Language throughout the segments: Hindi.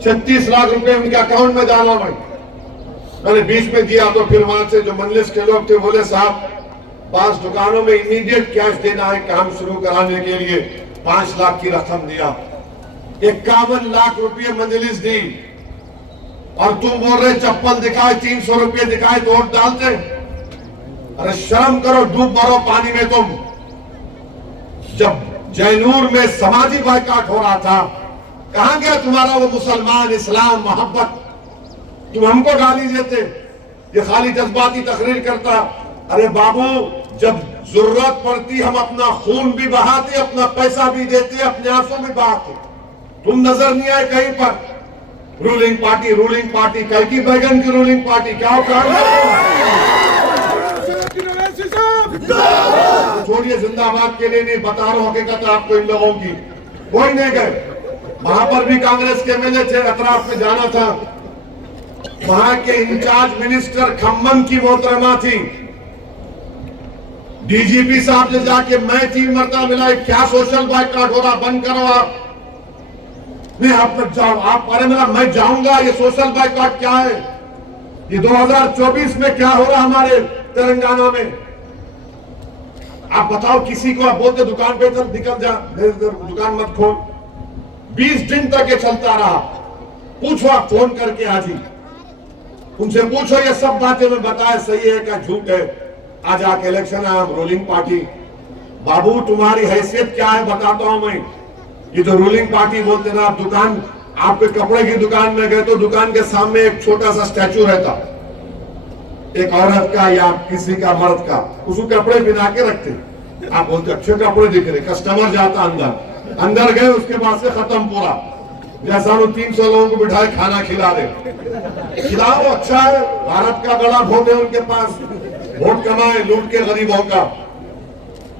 36 लाख रुपए उनके अकाउंट में डाला मैंने बीच में दिया। तो फिर वहां से जो मजलिस के लोग थे बोले साहब 5 दुकानों में इमीडिएट कैश देना है काम शुरू कराने के लिए, 5 लाख की रकम दिया। 51 लाख रुपए मजलिस दी और तुम बोल रहे चप्पल दिखाए 300 रुपए दिखाए तो वोट डालते। अरे शर्म करो, डूब मरो पानी में तुम। जब जैनूर में समाजी बाइकाट हो रहा था, कहां गया तुम्हारा वो मुसलमान, इस्लाम, मोहब्बत? तुम हमको गाली देते, ये खाली जज्बाती तकरीर करता। अरे बाबू, जब जरूरत पड़ती हम अपना खून भी बहाते, अपना पैसा भी देते, अपने आंसू भी बहाते। तुम नजर नहीं आए कहीं पर। रूलिंग पार्टी कल की बैगन की रूलिंग पार्टी क्या छोड़िए, जिंदाबाद के लिए नहीं बता रहा हूं हकीकत आपको इन लोगों की। कोई नहीं गए, वहां पर भी कांग्रेस के एमएलए थे, अतराफ में जाना था। वहां के इंचार्ज मिनिस्टर खम्मम की मोहतरमा थी, डीजीपी साहब ने जाके मैं 3 मरतबा मिला, क्या सोशल बाइकाट हो रहा, बंद करो आप। नहीं आप मत जाओ, आप। अरे मेरा मैं जाऊंगा, ये सोशल बाइकाट क्या है? ये 2024 में क्या हो रहा हमारे तेलंगाना में? आप बताओ, किसी को आप बोलते दुकान पे चल निकल जा, दुकान मत खोल। 20 दिन तक ये चलता रहा। पूछो आप फोन करके आज ही, उनसे पूछो ये सब बातें मैं बताया सही है क्या झूठ है। आज आके इलेक्शन है, रूलिंग पार्टी। बाबू तुम्हारी हैसियत क्या है बताता हूं मैं। ये जो रूलिंग पार्टी बोलते ना, आप दुकान, आपके कपड़े की दुकान में गए तो दुकान के सामने एक छोटा सा स्टैचू रहता, एक औरत का या किसी का मर्द का, उसको कपड़े पहना के रखते। आप बोलते अच्छे कपड़े दिख रहे, कस्टमर जाता अंदर गए, उसके बाद से खत्म पूरा। जैसा वो 300 लोगों को बिठाए खाना खिला रहे, खिलाओ, अच्छा है। भारत का बड़ा वोट है उनके पास, वोट कमाए लूट के गरीबों का।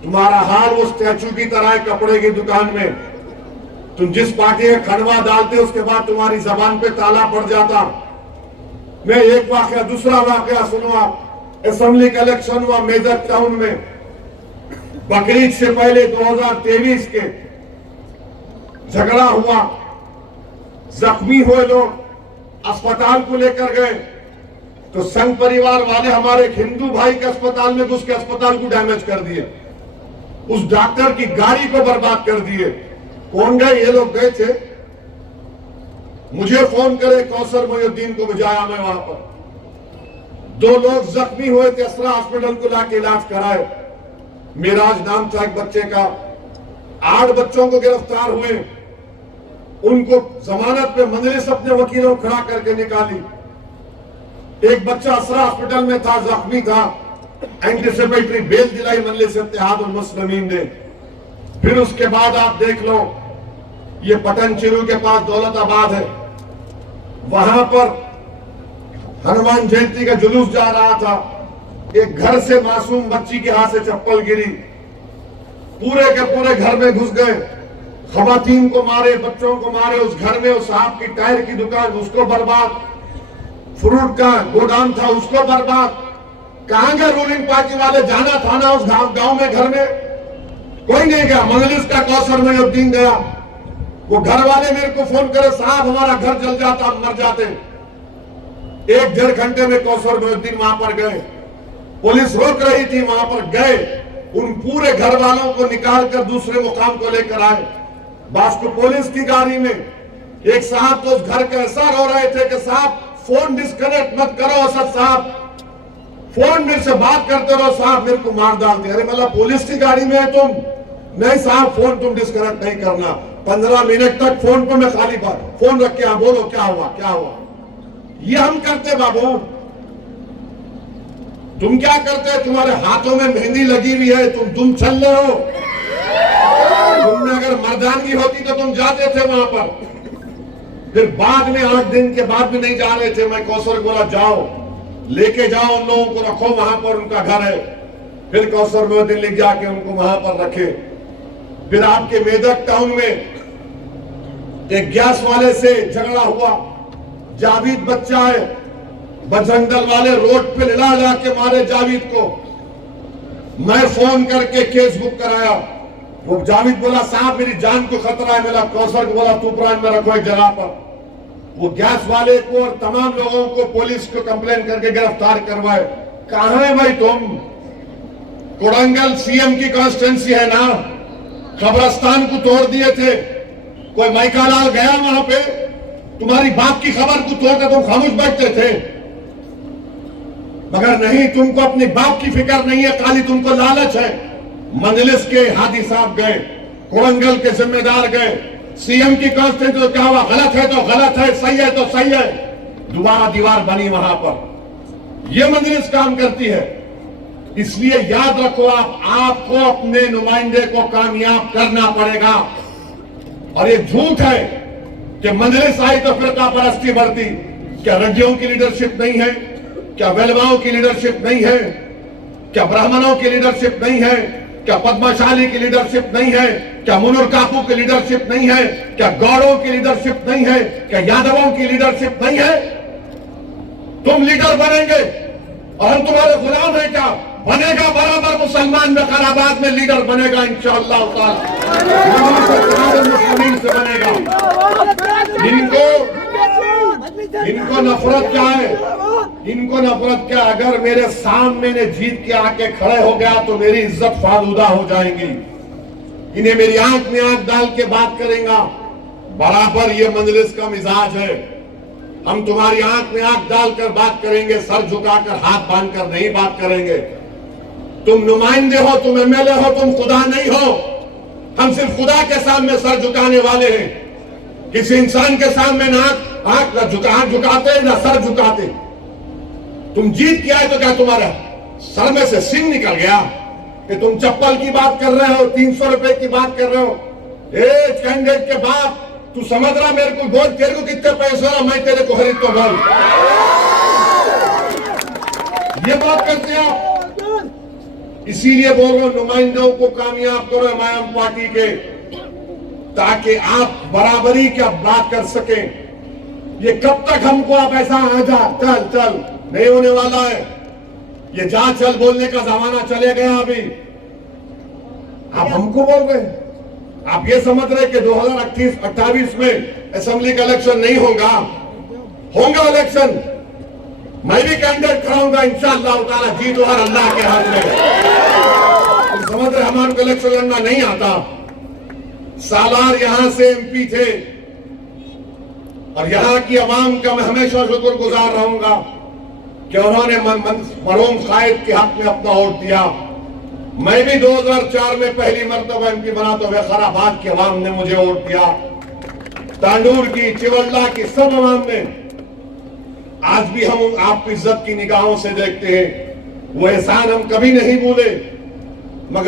तुम्हारा हाल वो स्टैचू की तरह है कपड़े की दुकान में। तुम जिस पार्टी में खड़वा डालते उसके बाद तुम्हारी जबान पे ताला पड़ जाता। मैं एक वाकया, दूसरा वाकया सुनो आप। असेंबली का इलेक्शन हुआ मेजर टाउन में, बकरीद से पहले 2023 के झगड़ा हुआ, जख्मी हुए लोग, अस्पताल को लेकर गए तो संघ परिवार वाले हमारे हिंदू भाई के अस्पताल में घुस के अस्पताल को डैमेज कर दिए, उस डॉक्टर की गाड़ी को बर्बाद कर दिए। कौन गए? ये लोग गए थे, मुझे फोन करे, कौसर मोहिउद्दीन को बुझाया मैं वहां पर। 2 लोग जख्मी हुए थे, असरा हॉस्पिटल को लाके इलाज कराए। मिराज नाम था एक बच्चे का। 8 बच्चों को गिरफ्तार हुए, उनको जमानत पे मजलिस अपने वकीलों खड़ा करके निकाली। एक बच्चा असरा हॉस्पिटल में था, जख्मी था, एंटीसिपेटरी बेल दिलाई मजलिस इत्तेहादुल मुस्लिमीन ने। फिर उसके बाद आप देख लो, ये पटनचेरू के पास दौलताबाद है, वहां पर हनुमान जयंती का जुलूस जा रहा था, एक घर से मासूम बच्ची के हाथ से चप्पल गिरी, पूरे के पूरे घर में घुस गए, खवातीन को मारे, बच्चों को मारे। उस घर में उस साहब की टायर की दुकान, उसको बर्बाद, फ्रूट का गोदाम था, उसको बर्बाद। कहां गए रूलिंग पार्टी वाले? जाना था ना उस गांव में, घर में कोई नहीं गया। मजलिस का कौसर मोहिउद्दीन गया, वो घर वाले मेरे को फोन करे, साहब हमारा घर जल जाता, हम मर जाते। 1-1.5 घंटे में कौसर मोहिउद्दीन वहां पर गए, पुलिस रोक रही थी, वहां पर गए, उन पूरे घर वालों को निकाल कर दूसरे मुकाम को लेकर आए। बास्को पुलिस की गाड़ी में एक साहब तो उस घर के ऐसा रो रहे थे कि साहब फोन डिस्कनेक्ट मत करो, असद साहब फोन मेरे से बात करते रहो, साहब मेरे को मार डालते। अरे मतलब पुलिस की गाड़ी में है तुम? नहीं साहब, फोन तुम डिस्कनेक्ट नहीं करना। 15 मिनट तक फोन पर मैं खाली बात, फोन रख के बोलो क्या हुआ क्या हुआ। ये हम करते बाबू, तुम क्या करते? तुम्हारे हाथों में मेहंदी लगी हुई है, तुम चल रहे हो। तुमने अगर मर्दानगी होती तो तुम जाते थे वहां पर। फिर बाद में 8 दिन के बाद भी नहीं जा रहे थे। मैं कौसर बोला जाओ, लेके जाओ उन लोगों को, रखो वहां पर, उनका घर है। फिर कौसर मोहिउद्दीन ले जाके उनको वहां पर रखे। फिर आपके मेदक टाउन में एक गैस वाले से झगड़ा हुआ, जावेद बच्चा है, बजरंग दल वाले रोड पे ला के मारे जावेद को। मैं फोन करके केस बुक कराया। वो जावेद बोला साहब मेरी जान को खतरा है। मेरा कौसर को बोला तू प्राण में रखो एक जगह पर। वो गैस वाले को और तमाम लोगों को पुलिस को कंप्लेन करके गिरफ्तार करवाए। कहां है भाई तुम? कोडंगल सीएम की कॉन्स्टिट्यूंसी है ना, कब्रिस्तान को तोड़ दिए थे। कोई माइकालाल गया वहां पे? तुम्हारी बाप की खबर को तोड़कर तुम खामोश बैठते थे, मगर नहीं, तुमको अपने बाप की फिक्र नहीं है, खाली तुमको लालच है। मंजलिस के हादी साहब गए, कोडंगल के जिम्मेदार गए, सीएम की कॉन्स्टिट्यूंसी तो क्या हुआ? गलत है तो गलत है, सही है तो सही है, दोबारा दीवार बनी वहां पर। यह मंजलिस काम करती है। इसलिए याद रखो, आपको अपने नुमाइंदे को कामयाब करना पड़ेगा। और ये झूठ है कि मंजलिस आई तो फिरका परस्ती बढ़ती। क्या रड्डियों की लीडरशिप नहीं है? क्या वेलवाओं की लीडरशिप नहीं है? क्या ब्राह्मणों की लीडरशिप नहीं है? क्या पद्मशाली की लीडरशिप नहीं है? क्या मुनुर काकू की लीडरशिप नहीं है? क्या गौड़ों की लीडरशिप नहीं है? क्या यादवों की लीडरशिप नहीं है? तुम लीडर बनेंगे और हम तुम्हारे गुलाम हैं क्या? बनेगा बराबर। मुसलमान विकाराबाद में लीडर बनेगा इंशाअल्लाह मुस्लिमीन से बनेगा। इनको नफरत क्या है? इनको नफरत क्या? अगर मेरे सामने जीत के आके खड़े हो गया तो मेरी इज्जत फालूदा हो जाएगी। इन्हें मेरी आंख में आंख डाल के बात करेगा, बराबर ये मंजलिस का मिजाज है। हम तुम्हारी आंख में आंख डालकर बात करेंगे, सर झुकाकर हाथ बांधकर नहीं बात करेंगे। तुम नुमाइंदे हो, तुम एमएलए हो, तुम खुदा नहीं हो। हम सिर्फ खुदा के सामने सर झुकाने वाले हैं। किसी इंसान के सामने ना आंख झुकाते ना सर झुकाते। तुम जीत के आए तो क्या तुम्हारा सर में से सिंह निकल गया कि तुम चप्पल की बात कर रहे हो, 300 रुपए की बात कर रहे हो? कैंडिडेट के बाप, तू समझ रहा मेरे को? बोल, तेरे को कितने पैसे हो, मैं तेरे को खरीद तो बोल। ये बात करते हैं आप। इसीलिए बोल रहा हूं, नुमाइंदों को कामयाब करो एमआईएम पार्टी के, ताकि आप बराबरी की बात कर सकें। ये कब तक हमको आप ऐसा आजा चल चल नहीं होने वाला है। ये जा चल बोलने का जमाना चले गया। अभी आप हमको बोल रहे हैं, आप ये समझ रहे कि 2028 में असेंबली का इलेक्शन नहीं होगा? होगा इलेक्शन। मैं भी कैंडिडेट कराऊंगा इंशाअल्लाह ताला। जीत हर अल्लाह के हाथ में। तुम समझ रहे हमारे को इलेक्शन लड़ना नहीं आता? सालार यहां से एमपी थे और यहां की आवाम का मैं हमेशा शुक्रगुजार रहूंगा कि उन्होंने मरहूम कायद के हक में अपना वोट दिया। मैं भी 2004 में पहली मरतबा एमपी बना तो वैखराबाद की आवाम ने मुझे वोट दिया, तांडूर की, चिवल्ला की, सब आवाम ने। आज भी हम आपकी इज्जत की निगाहों से देखते हैं। वो एहसान हम कभी नहीं भूले।